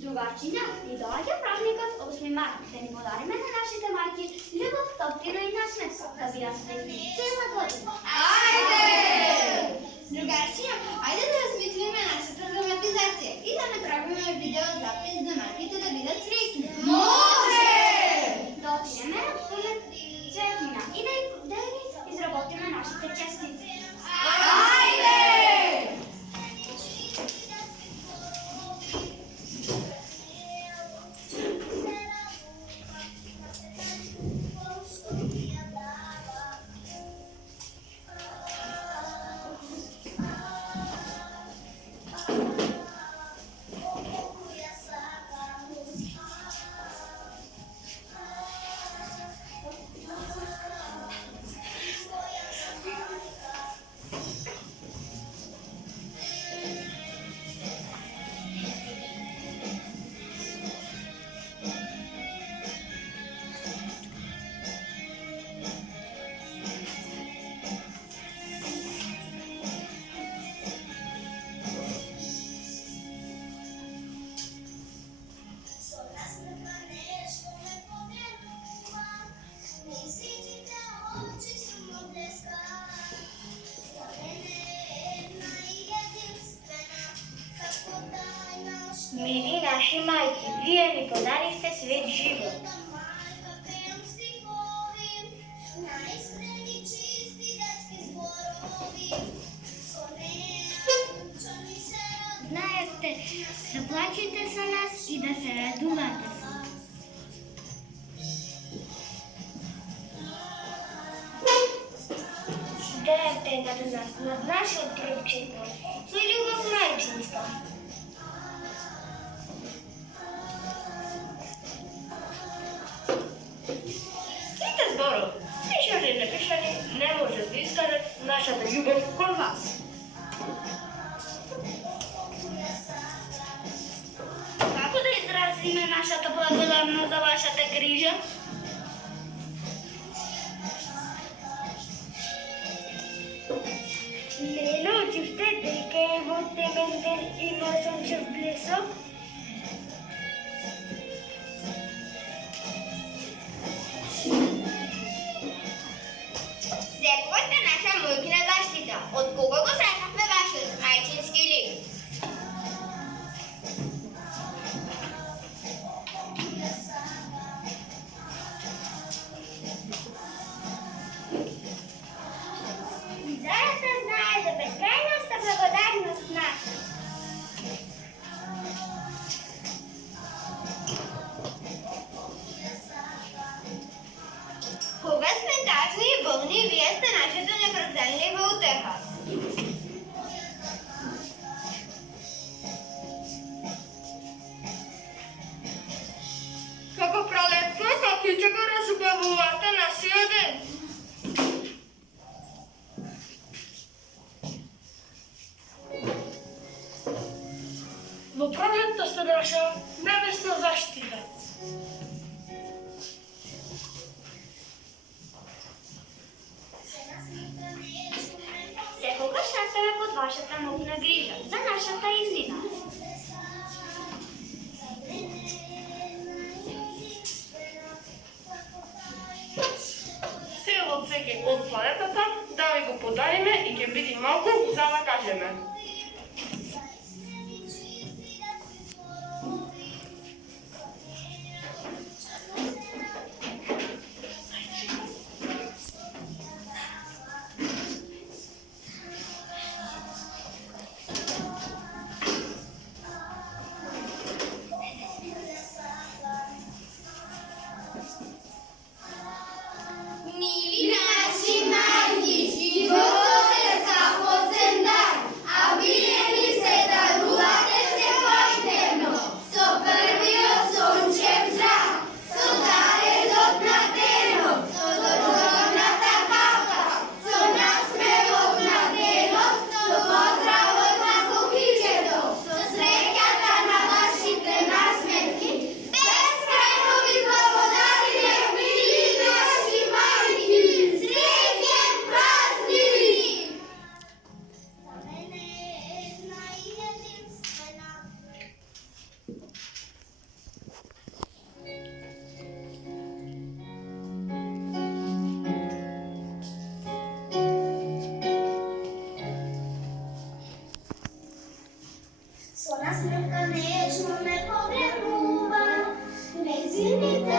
Другарчиня, і доладя празникът 8 март, да ни подариме на нашите майки любов, топлина и насмеха, да би я светли цела година. Айде! Другарчиня, айде да размислиме нашата драматизация и да направиме видеозапис за майките да видят срещу. Може! Да отидеме на памет Цветлина и да изработиме нашите частици. Айде! Мили наши майки, вие ни подарихте свет живот. Знаете да плачете за нас и да се радувате за нас. Дайте над нас, над нашим кръвчето, с любов майчинска. Сите зборов, пишали и напишали, не може да изкажат нашата любов към вас. Како да изразиме нашата благодарност за вашата грижа? Не научихте дека во темен ден има сончев блесок? Секогаш сте наша майкина защита. От кого го срещнахме вашият майчински лик? Зарата знае за безкрайната благодарност наша. Кога сме тъжни и болни, вие сте нашата непразделлива утеха. Како пролетно, копиче го разубавувате на сия ден. Во пролетта сте наша небесна заштита. Секогаш наставаме под вашата мокна грижа за нашата иднина. Се од секи од планетата да ви го подариме и ќе биде малку за да кажеме. Мили наши майки, животът е само за Slona smrtka nežno me pogrebnuva, ne zimite